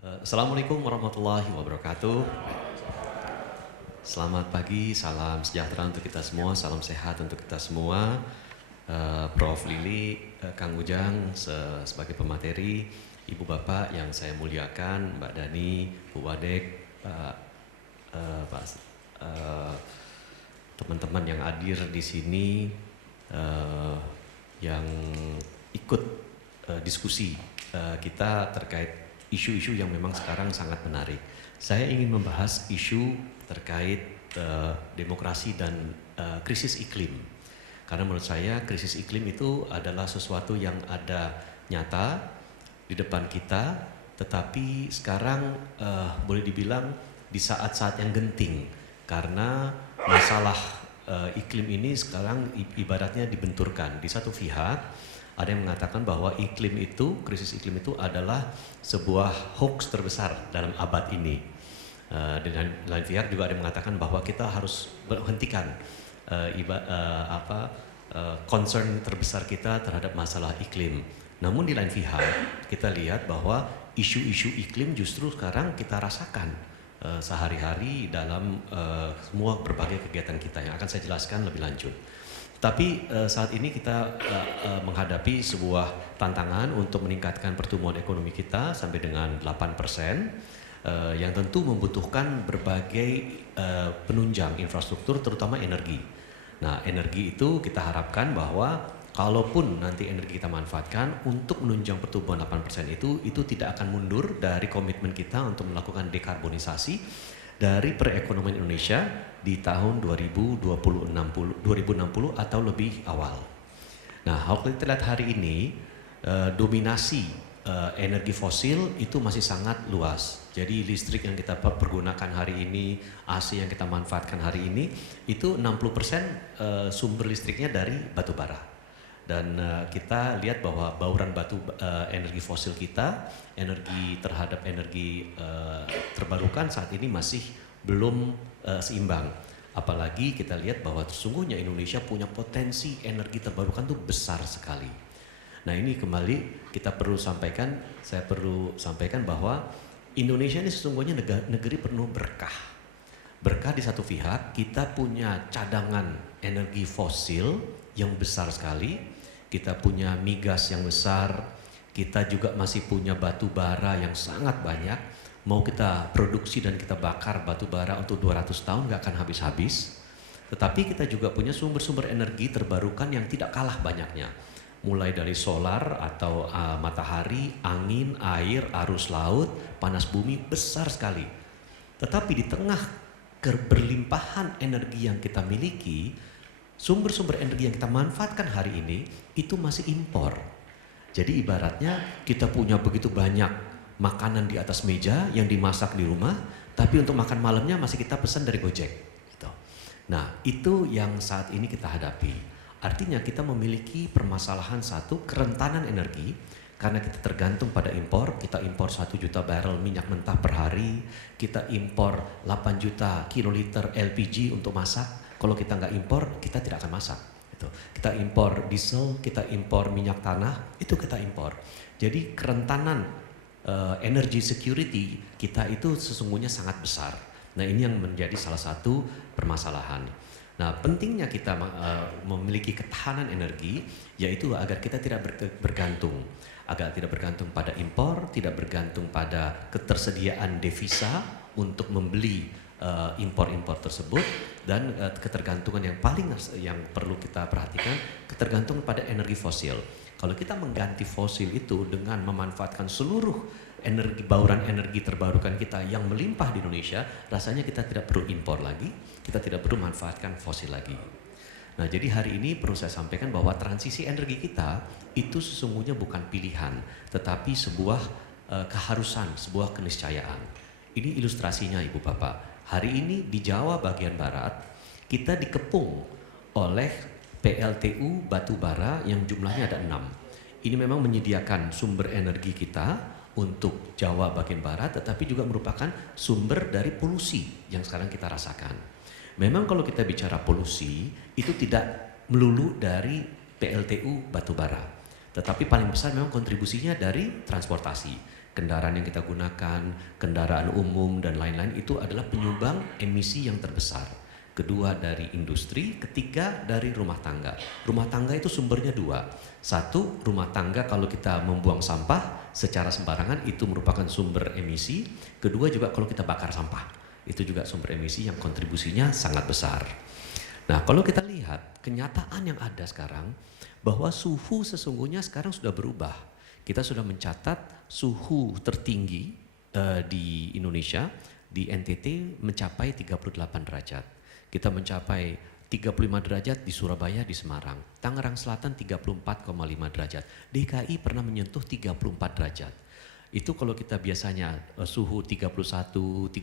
Assalamualaikum warahmatullahi wabarakatuh. Selamat pagi, salam sejahtera untuk kita semua, salam sehat untuk kita semua. Prof. Lili, Kang Ujang sebagai pemateri, Ibu Bapak yang saya muliakan, Mbak Dani, Bu Wadek, teman-teman yang hadir di sini, yang ikut diskusi kita terkait isu-isu yang memang sekarang sangat menarik. Saya ingin membahas isu terkait demokrasi dan krisis iklim. Karena menurut saya krisis iklim itu adalah sesuatu yang ada nyata di depan kita, tetapi sekarang boleh dibilang di saat-saat yang genting. Karena masalah iklim ini sekarang ibaratnya dibenturkan. Di satu pihak ada yang mengatakan bahwa krisis iklim itu adalah sebuah hoax terbesar dalam abad ini. Dan lain pihak juga ada yang mengatakan bahwa kita harus menghentikan concern terbesar kita terhadap masalah iklim. Namun di lain pihak kita lihat bahwa isu-isu iklim justru sekarang kita rasakan sehari-hari dalam semua berbagai kegiatan kita yang akan saya jelaskan lebih lanjut. Tapi saat ini kita menghadapi sebuah tantangan untuk meningkatkan pertumbuhan ekonomi kita sampai dengan 8%, yang tentu membutuhkan berbagai penunjang infrastruktur terutama energi. Nah, energi itu kita harapkan bahwa kalaupun nanti energi kita manfaatkan untuk menunjang pertumbuhan 8% itu tidak akan mundur dari komitmen kita untuk melakukan dekarbonisasi dari perekonomian Indonesia di tahun 2060 atau lebih awal. Nah, kalau kita lihat hari ini, dominasi energi fosil itu masih sangat luas. Jadi listrik yang kita pergunakan hari ini, AC yang kita manfaatkan hari ini, itu 60% sumber listriknya dari batu bara. Dan kita lihat bahwa bauran energi fosil kita, energi terhadap energi terbarukan saat ini masih belum seimbang. Apalagi kita lihat bahwa sesungguhnya Indonesia punya potensi energi terbarukan itu besar sekali. Nah, ini kembali saya perlu sampaikan bahwa Indonesia ini sesungguhnya negeri penuh berkah. Berkah di satu pihak, kita punya cadangan energi fosil yang besar sekali. Kita punya migas yang besar, kita juga masih punya batu bara yang sangat banyak. Mau kita produksi dan kita bakar batu bara untuk 200 tahun gak akan habis-habis. Tetapi kita juga punya sumber-sumber energi terbarukan yang tidak kalah banyaknya. Mulai dari solar atau matahari, angin, air, arus laut, panas bumi besar sekali. Tetapi di tengah keberlimpahan energi yang kita miliki, sumber-sumber energi yang kita manfaatkan hari ini itu masih impor. Jadi ibaratnya kita punya begitu banyak makanan di atas meja yang dimasak di rumah, tapi untuk makan malamnya masih kita pesan dari Gojek. Gitu. Nah, itu yang saat ini kita hadapi. Artinya kita memiliki permasalahan satu, kerentanan energi, karena kita tergantung pada impor. Kita impor 1 juta barrel minyak mentah per hari, kita impor 8 juta kiloliter LPG untuk masak. Kalau kita nggak impor, kita tidak akan masak. Gitu. Kita impor diesel, kita impor minyak tanah, itu kita impor. Jadi kerentanan energy security kita itu sesungguhnya sangat besar. Nah, ini yang menjadi salah satu permasalahan. Nah, pentingnya kita memiliki ketahanan energi, yaitu agar kita tidak bergantung. Agar tidak bergantung pada impor, tidak bergantung pada ketersediaan devisa untuk membeli impor-impor tersebut, dan ketergantungan yang perlu kita perhatikan, ketergantungan pada energi fosil. Kalau kita mengganti fosil itu dengan memanfaatkan seluruh bauran energi terbarukan kita yang melimpah di Indonesia, rasanya kita tidak perlu impor lagi, kita tidak perlu manfaatkan fosil lagi. Nah, jadi hari ini perlu saya sampaikan bahwa transisi energi kita itu sesungguhnya bukan pilihan, tetapi sebuah keharusan, sebuah keniscayaan. Ini ilustrasinya, Ibu Bapak. Hari ini di Jawa bagian barat kita dikepung oleh PLTU batubara yang jumlahnya ada 6. Ini memang menyediakan sumber energi kita untuk Jawa bagian barat, tetapi juga merupakan sumber dari polusi yang sekarang kita rasakan. Memang kalau kita bicara polusi, itu tidak melulu dari PLTU batubara, tetapi paling besar memang kontribusinya dari transportasi. kendaraan yang kita gunakan, kendaraan umum dan lain-lain itu adalah penyumbang emisi yang terbesar. Kedua dari industri, ketiga dari rumah tangga. Rumah tangga itu sumbernya dua. Satu, rumah tangga kalau kita membuang sampah secara sembarangan itu merupakan sumber emisi. Kedua juga kalau kita bakar sampah, itu juga sumber emisi yang kontribusinya sangat besar. Nah, kalau kita lihat kenyataan yang ada sekarang bahwa suhu sesungguhnya sekarang sudah berubah. Kita sudah mencatat suhu tertinggi di Indonesia, di NTT mencapai 38 derajat. Kita mencapai 35 derajat di Surabaya, di Semarang. Tangerang Selatan 34,5 derajat. DKI pernah menyentuh 34 derajat. Itu kalau kita biasanya suhu 31,5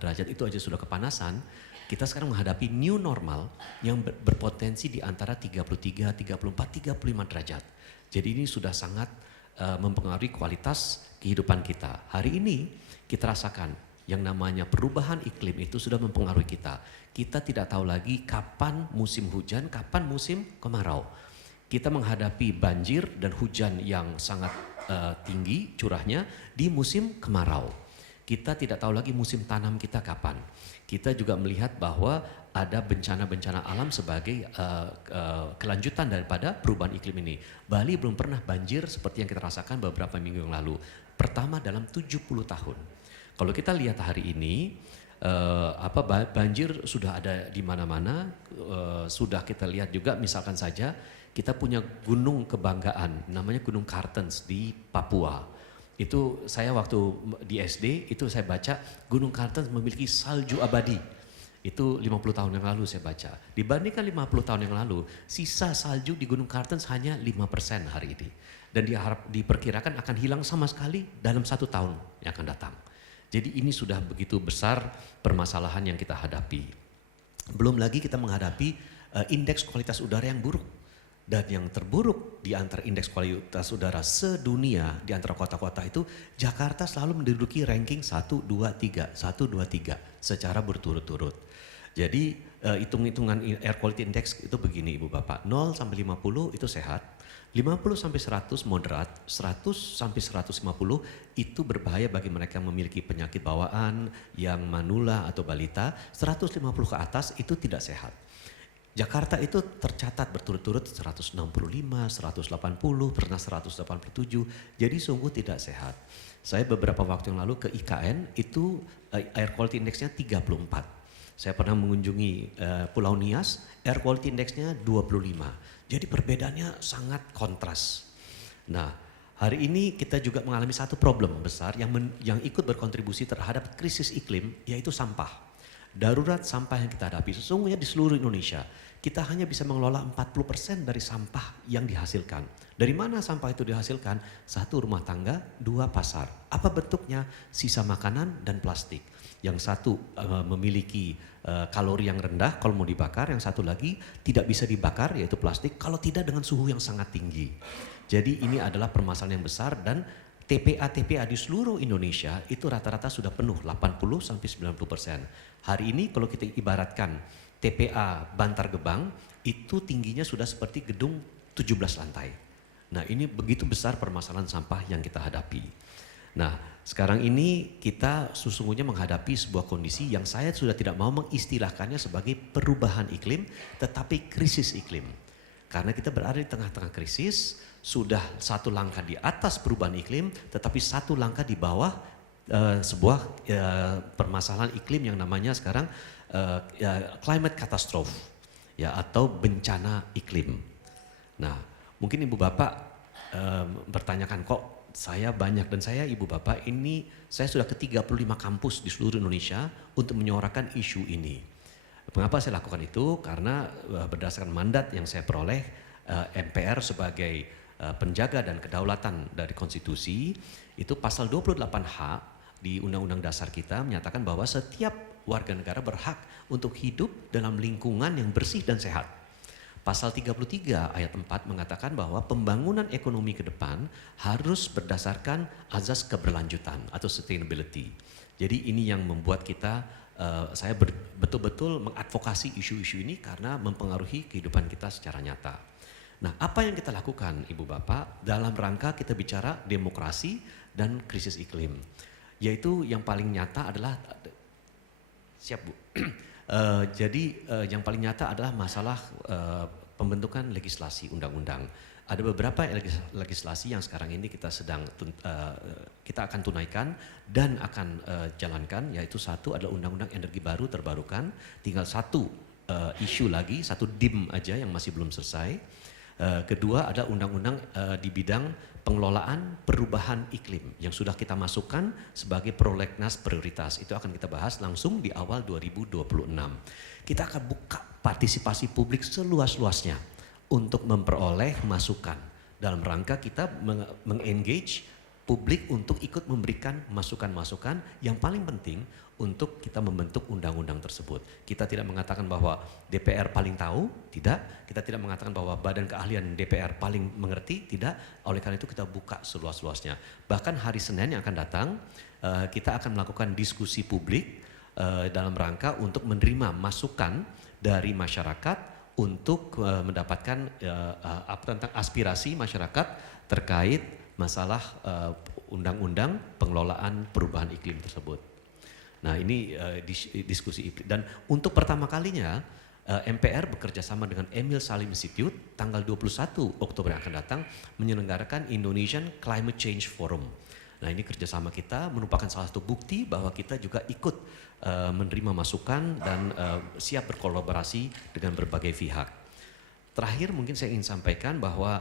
derajat itu aja sudah kepanasan. Kita sekarang menghadapi new normal yang berpotensi di antara 33, 34, 35 derajat. Jadi ini sudah sangat mempengaruhi kualitas kehidupan kita. Hari ini kita rasakan yang namanya perubahan iklim itu sudah mempengaruhi kita. Kita tidak tahu lagi kapan musim hujan, kapan musim kemarau. Kita menghadapi banjir dan hujan yang sangat tinggi curahnya di musim kemarau. Kita tidak tahu lagi musim tanam kita kapan. Kita juga melihat bahwa ada bencana-bencana alam sebagai kelanjutan daripada perubahan iklim ini. Bali belum pernah banjir seperti yang kita rasakan beberapa minggu yang lalu. Pertama dalam 70 tahun. Kalau kita lihat hari ini, banjir sudah ada di mana-mana. Sudah kita lihat juga misalkan saja kita punya gunung kebanggaan, namanya Gunung Kartens di Papua. Itu saya waktu di SD itu saya baca Gunung Kartens memiliki salju abadi. Itu 50 tahun yang lalu saya baca. Dibandingkan 50 tahun yang lalu, sisa salju di Gunung Kartens hanya 5% hari ini. Dan diperkirakan akan hilang sama sekali dalam 1 tahun yang akan datang. Jadi ini sudah begitu besar permasalahan yang kita hadapi. Belum lagi kita menghadapi indeks kualitas udara yang buruk. Dan yang terburuk di antara indeks kualitas udara sedunia di antara kota-kota itu Jakarta selalu menduduki ranking 1, 2, 3 secara berturut-turut. Jadi hitung-hitungan air quality index itu begini Ibu Bapak, 0 sampai 50 itu sehat, 50 sampai 100 moderat, 100 sampai 150 itu berbahaya bagi mereka yang memiliki penyakit bawaan yang manula atau balita, 150 ke atas itu tidak sehat. Jakarta itu tercatat berturut-turut 165, 180, pernah 187, jadi sungguh tidak sehat. Saya beberapa waktu yang lalu ke IKN itu air quality indexnya 34. Saya pernah mengunjungi Pulau Nias, air quality indexnya 25. Jadi perbedaannya sangat kontras. Nah, hari ini kita juga mengalami satu problem besar yang ikut berkontribusi terhadap krisis iklim, yaitu sampah. Darurat sampah yang kita hadapi sesungguhnya di seluruh Indonesia kita hanya bisa mengelola 40% dari sampah yang dihasilkan. Dari mana sampah itu dihasilkan? 1 rumah tangga, 2 pasar. Apa bentuknya? Sisa makanan dan plastik. Yang satu memiliki kalori yang rendah kalau mau dibakar, yang satu lagi tidak bisa dibakar yaitu plastik kalau tidak dengan suhu yang sangat tinggi. Jadi ini adalah permasalahan yang besar dan TPA di seluruh Indonesia itu rata-rata sudah penuh 80-90%. Hari ini kalau kita ibaratkan TPA Bantar Gebang itu tingginya sudah seperti gedung 17 lantai. Nah ini begitu besar permasalahan sampah yang kita hadapi. Nah sekarang ini kita sesungguhnya menghadapi sebuah kondisi yang saya sudah tidak mau mengistilahkannya sebagai perubahan iklim tetapi krisis iklim. Karena kita berada di tengah-tengah krisis, sudah 1 langkah di atas perubahan iklim, tetapi 1 langkah di bawah sebuah permasalahan iklim yang namanya sekarang climate catastrophe, ya atau bencana iklim. Nah, mungkin Ibu Bapak bertanyakan kok saya banyak dan saya Ibu Bapak ini saya sudah ke 35 kampus di seluruh Indonesia untuk menyuarakan isu ini. Mengapa saya lakukan itu? Karena berdasarkan mandat yang saya peroleh MPR sebagai penjaga dan kedaulatan dari konstitusi, itu pasal 28H di Undang-Undang Dasar kita menyatakan bahwa setiap warga negara berhak untuk hidup dalam lingkungan yang bersih dan sehat. Pasal 33 ayat 4 mengatakan bahwa pembangunan ekonomi ke depan harus berdasarkan azas keberlanjutan atau sustainability. Jadi ini yang membuat kita saya betul-betul mengadvokasi isu-isu ini karena mempengaruhi kehidupan kita secara nyata. Nah, apa yang kita lakukan Ibu Bapak dalam rangka kita bicara demokrasi dan krisis iklim? Yaitu yang paling nyata adalah, siap Bu, yang paling nyata adalah masalah pembentukan legislasi undang-undang. Ada beberapa legislasi yang sekarang ini kita kita akan tunaikan dan akan jalankan, yaitu satu adalah Undang-Undang Energi Baru Terbarukan, tinggal satu isu lagi, satu DIM aja yang masih belum selesai. Kedua ada undang-undang di bidang pengelolaan perubahan iklim yang sudah kita masukkan sebagai prolegnas prioritas. Itu akan kita bahas langsung di awal 2026. Kita akan buka partisipasi publik seluas-luasnya untuk memperoleh masukan dalam rangka kita mengengage publik untuk ikut memberikan masukan-masukan yang paling penting untuk kita membentuk undang-undang tersebut. Kita tidak mengatakan bahwa DPR paling tahu, tidak. Kita tidak mengatakan bahwa badan keahlian DPR paling mengerti, tidak. Oleh karena itu kita buka seluas-luasnya. Bahkan hari Senin yang akan datang, kita akan melakukan diskusi publik dalam rangka untuk menerima masukan dari masyarakat untuk mendapatkan tentang aspirasi masyarakat terkait masalah undang-undang pengelolaan perubahan iklim tersebut. Nah ini diskusi iklim. Dan untuk pertama kalinya MPR bekerja sama dengan Emil Salim Institute tanggal 21 Oktober yang akan datang menyelenggarakan Indonesian Climate Change Forum. Nah ini kerjasama kita merupakan salah satu bukti bahwa kita juga ikut menerima masukan dan siap berkolaborasi dengan berbagai pihak. Terakhir mungkin saya ingin sampaikan bahwa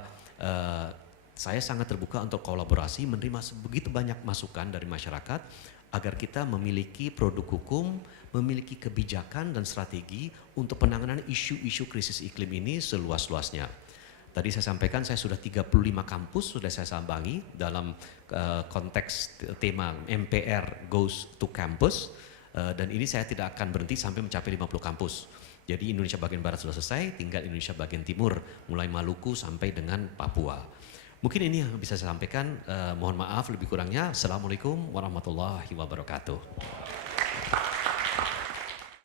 saya sangat terbuka untuk kolaborasi, menerima begitu banyak masukan dari masyarakat agar kita memiliki produk hukum, memiliki kebijakan dan strategi untuk penanganan isu-isu krisis iklim ini seluas-luasnya. Tadi saya sampaikan saya sudah 35 kampus sudah saya sambangi dalam konteks tema MPR Goes to Campus, dan ini saya tidak akan berhenti sampai mencapai 50 kampus. Jadi Indonesia bagian barat sudah selesai, tinggal Indonesia bagian timur, mulai Maluku sampai dengan Papua. Mungkin ini yang bisa saya sampaikan, mohon maaf lebih kurangnya. Assalamualaikum warahmatullahi wabarakatuh.